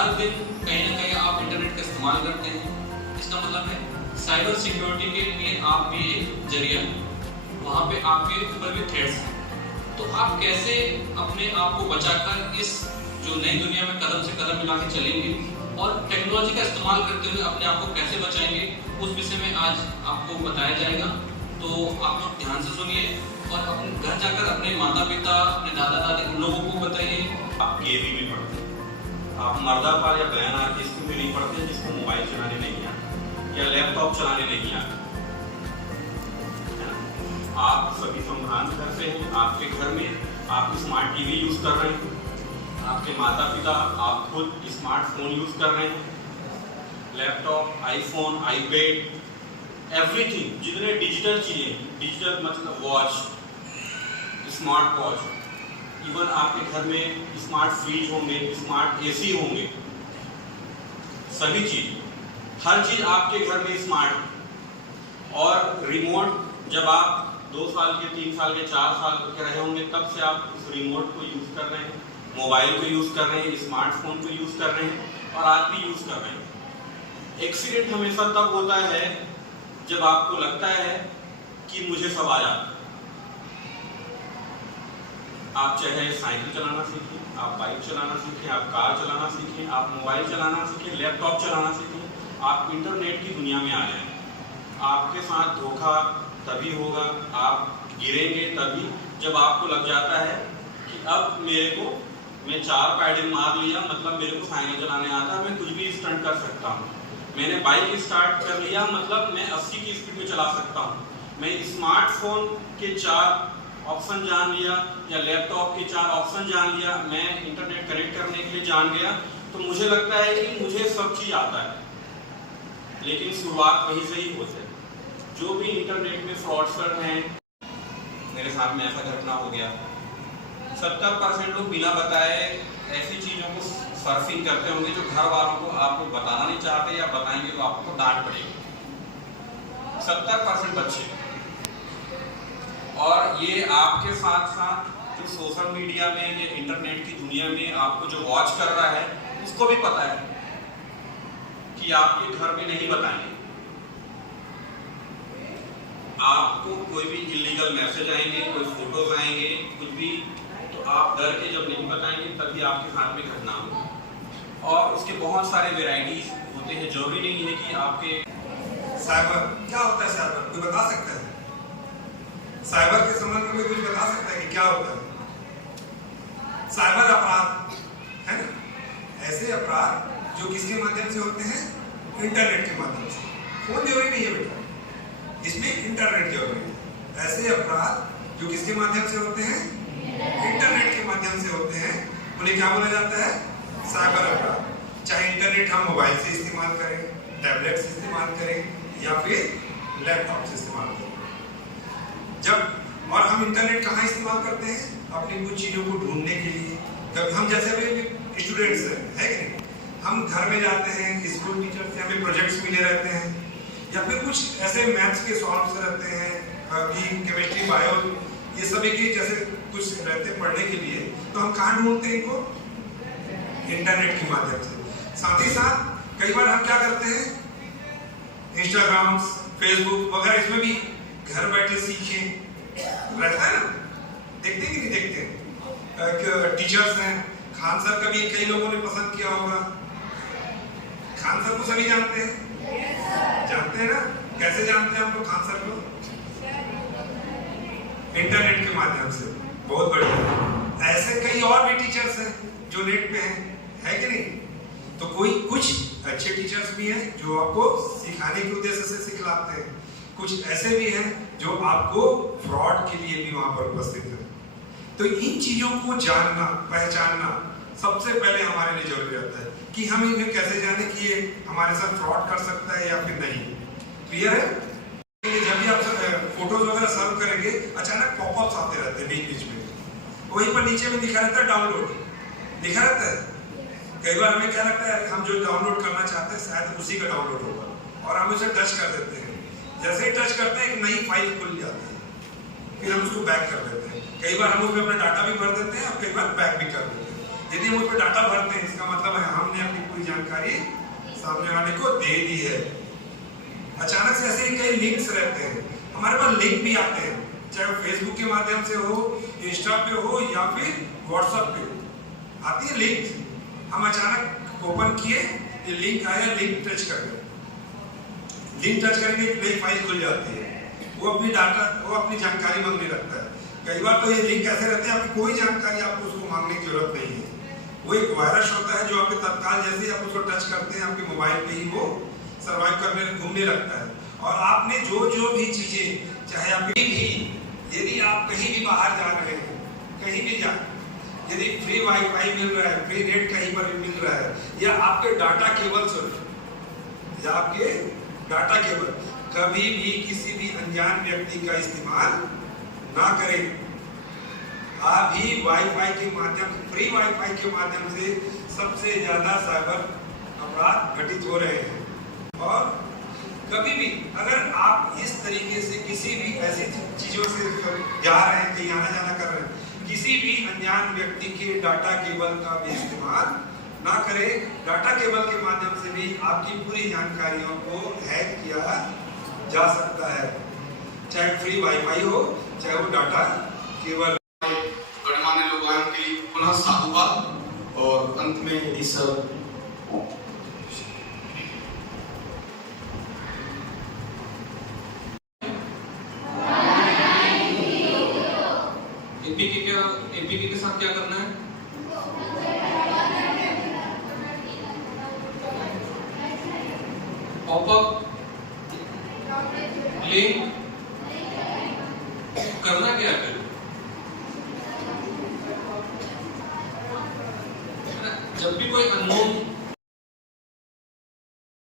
हर दिन कहीं ना कहीं आप इंटरनेट का इस्तेमाल करते हैं। इसका मतलब है साइबर सिक्योरिटी के लिए आप भी एक जरिया हैं, वहाँ पे आपके ऊपर भी थ्रेट्स हैं। तो आप कैसे अपने आप को बचाकर इस जो नई दुनिया में कदम से कदम मिला के चलेंगे और टेक्नोलॉजी का इस्तेमाल करते हुए अपने आप को कैसे बचाएंगे, उस विषय में आज आपको बताया जाएगा। तो आप लोग ध्यान से सुनिए और अपने घर जाकर अपने माता पिता, अपने दादा दादी, उन लोगों को बताइए। आप केवी भी पढ़ते हैं, आप मर्दापाल या बयानार के स्कूल में नहीं पढ़ते जिसको मोबाइल चलाने नहीं आता या लैपटॉप चलाने नहीं आता। आप सभी संभ्रांत घर से हैं, आपके घर में आप स्मार्ट टीवी यूज कर रहे हैं, आपके माता पिता, आप खुद स्मार्टफोन यूज कर रहे हैं, लैपटॉप, आईफोन, आईपैड, एवरीथिंग, जितने डिजिटल चीजें, डिजिटल मतलब वॉच, स्मार्ट वॉच, इवन आपके घर में स्मार्ट फ्रिज होंगे, स्मार्ट एसी होंगे, सभी चीज, हर चीज आपके घर में स्मार्ट। और रिमोट जब आप 2 साल के, 3 साल के, 4 साल के रहे होंगे तब से आप उस रिमोट को यूज कर रहे हैं, मोबाइल को यूज कर रहे हैं, स्मार्टफोन को यूज कर रहे हैं और आज भी यूज कर रहे हैं। एक्सीडेंट हमेशा तब होता है जब आपको लगता है कि मुझे सब आ जाता है। आप चाहे साइकिल चलाना सीखें, आप बाइक चलाना सीखें, आप कार चलाना सीखें, आप मोबाइल चलाना सीखें, लैपटॉप चलाना सीखें, आप इंटरनेट की दुनिया में आ जाएं। आपके साथ धोखा तभी होगा, आप गिरेंगे तभी जब आपको लग जाता है कि अब मैं 4 पैडल मार लिया, मतलब मेरे को साइकिल चलाने आता है, मैं कुछ भी स्टंट कर सकता हूँ। मैंने बाइक स्टार्ट कर लिया, मतलब मैं 80 की स्पीड में चला सकता हूँ। मैं स्मार्टफोन के 4 ऑप्शन जान लिया या लैपटॉप के 4 ऑप्शन जान लिया, मैं इंटरनेट कनेक्ट करने के लिए जान गया, तो मुझे लगता है कि मुझे सब चीज आता है। लेकिन शुरुआत वहीं से ही होती है। जो भी इंटरनेट में फ्रॉडस्टर हैं, मेरे साथ में ऐसा घटना हो गया, 70% लोग बिना बताए ऐसी चीजों को सर्फिंग करते होंगे जो घर वालों को आपको बताना नहीं चाहते, या बताएंगे तो आपको डांट पड़ेगी। 70% बच्चे। और ये आपके साथ साथ जो सोशल मीडिया में या इंटरनेट की दुनिया में आपको जो वॉच कर रहा है उसको भी पता है कि आप ये घर में नहीं बताएंगे। आपको कोई भी इलीगल मैसेज आएंगे, कोई फोटोज आएंगे, कुछ भी, तो आप डर के जब नहीं बताएंगे तभी आपके साथ में घटना होगी। और उसके बहुत सारे वेराइटीज होते हैं, जरूरी नहीं है कि आपके। साइबर क्या होता है? साइबर कोई बता सकता है? साइबर के संबंध में कुछ बता सकता है कि क्या होता है? साइबर अपराध है ना, ऐसे अपराध जो किसके माध्यम से होते हैं? इंटरनेट के माध्यम से। फोन जरूरी नहीं है बेटा, इसमें इंटरनेट जरूरी है। ऐसे अपराध जो किसके माध्यम से होते हैं? इंटरनेट के माध्यम से होते हैं, उन्हें क्या बोला जाता है? साइबर अपराध। चाहे इंटरनेट हम मोबाइल से इस्तेमाल करें, टैबलेट से इस्तेमाल करें या फिर लैपटॉप से इस्तेमाल करें। जब और हम इंटरनेट कहाँ इस्तेमाल करते हैं? अपनी कुछ चीजों को ढूंढने के लिए। कभी हम जैसे अभी स्टूडेंट्स है कि नहीं, हम घर में जाते हैं, स्कूल टीचर से हमें प्रोजेक्ट्स मिले रहते हैं, या फिर कुछ ऐसे मैथ्स के सॉल्व रहते हैं, केमिस्ट्री, बायो, ये सभी के जैसे कुछ रहते हैं पढ़ने के लिए, तो हम कहाँ ढूंढते हैं इनको? इंटरनेट के माध्यम से। साथ ही साथ कई बार हम क्या करते हैं, इंस्टाग्राम, फेसबुक वगैरह, इसमें भी घर बैठे सीखें रहता है ना, देखते हैं कि नहीं देखते? टीचर्स हैं, खान सर का भी कई लोगों ने पसंद किया होगा। खान सर को सभी जानते हैं, जानते हैं ना? कैसे जानते हैं हम लोग खान सर को? इंटरनेट के माध्यम से। बहुत बढ़िया। ऐसे कई और भी टीचर्स हैं जो नेट पे हैं, है कि नहीं? तो कोई कुछ अच्छे टीचर्स भी हैं जो आपको सिखाने के उद्देश्य से सिखलाते हैं, कुछ ऐसे भी हैं जो आपको फ्रॉड के लिए भी वहां पर उपस्थित है। तो इन चीजों को जानना, पहचानना सबसे पहले हमारे लिए जरूरी रहता है कि हम इन्हें कैसे जाने कि ये हमारे साथ फ्रॉड कर सकता है या फिर नहीं। क्लियर है? जब भी आप फोटोज वगैरह सर्व करेंगे, अचानक पॉपअप्स आते रहते हैं बीच बीच में, वहीं पर नीचे में दिखा रहता है डाउनलोड, लिखा रहता है। कई बार हमें क्या लगता है, हम जो डाउनलोड करना चाहते हैं शायद उसी का डाउनलोड होगा, और हम उसे टच कर देते हैं। जैसे ही टच करते हैं एक नई फाइल खुल जाती है, फिर हम उसको बैक कर देते हैं। कई बार हम उसमें अपना डाटा भी भर देते हैं और कई बार बैक भी कर देते हैं। यदि हम उसमें डाटा भरते हैं, इसका मतलब है हमने अपनी जानकारी सामने वाले को दे दी है। अचानक से ऐसे ही कई लिंक्स रहते हैं, हमारे पास लिंक भी आते हैं, चाहे वो फेसबुक के माध्यम से हो, इंस्टा पे हो या फिर व्हाट्सएप पे आती है लिंक। हम अचानक ओपन किए, ये लिंक आया, लिंक टच कर गए, लिंक टच करके एक नई फाइल खुल जाती है, वो अपनी डाटा, वो अपनी जानकारी मांगने लगता है। कई बार तो ये लिंक ऐसे रहते हैं आपकी कोई जानकारी आपको उसको मांगने की जरूरत नहीं है, वो एक वायरस होता है जो आपके तत्काल जैसे ही आप उसको टच करते हैं आपके मोबाइल पे ही वो सर्वाइव करने घूमने लगता है। और आपने जो जो भी चीजें, चाहे आप भी, यदि आप कहीं भी बाहर जा रहे हैं, कहीं भी जा, यदि फ्री वाईफाई मिल रहा है, फ्री नेट कहीं पर मिल रहा है, या आपके डाटा केबल सिर्फ, या आपके डाटा केबल, कभी भी किसी भी अनजान व्यक्ति का इस्तेमाल ना करें। आप ही वाईफाई के माध्यम, फ्री वाईफाई के माध्यम से सबसे ज्यादा साइबर अपराध घटित हो रहे हैं। और कभी भी अगर आप इस तरीके से किसी भी ऐसी चीजों से जा रहे हैं, कहीं आना जाना कर रहे हैं, किसी भी अनजान व्यक्ति के डाटा केबल का भी इस्तेमाल ना करें। डाटा केबल के माध्यम से भी आपकी पूरी जानकारियों को हैक किया जा सकता है, चाहे फ्री वाईफाई हो, चाहे वो डाटा केबल। गणमान्य लोगों के लिए पुनः साधुवाद और अंत में यदि सब एपीके के साथ क्या करना है? पॉपअप लिंक करना क्या है? जब भी कोई अननोन